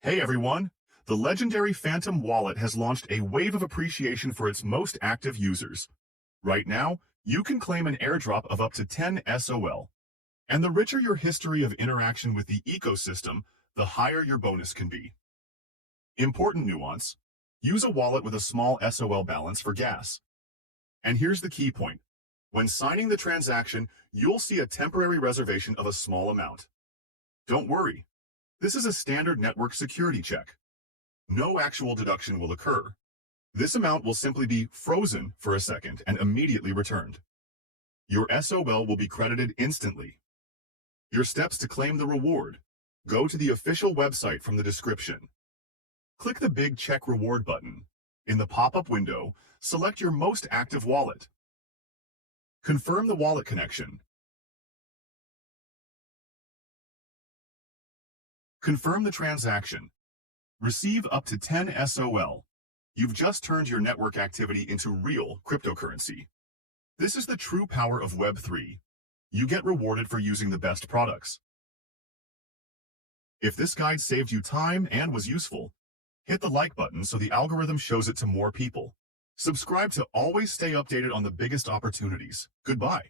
Hey everyone! The legendary Phantom wallet has launched a wave of appreciation for its most active users. Right now, you can claim an airdrop of up to 10 SOL. And the richer your history of interaction with the ecosystem, the higher your bonus can be. Important nuance: use a wallet with a small SOL balance for gas. And here's the key point. When signing the transaction, you'll see a temporary reservation of a small amount. Don't worry. This is a standard network security check. No actual deduction will occur. This amount will simply be frozen for a second and immediately returned. Your SOL will be credited instantly. Your steps to claim the reward: go to the official website from the description. Click the big Check Reward button. In the pop-up window, select your most active wallet. Confirm the wallet connection. Confirm the transaction. Receive up to 10 SOL. You've just turned your network activity into real cryptocurrency. This is the true power of Web3. You get rewarded for using the best products. If this guide saved you time and was useful, hit the like button so the algorithm shows it to more people. Subscribe to always stay updated on the biggest opportunities. Goodbye.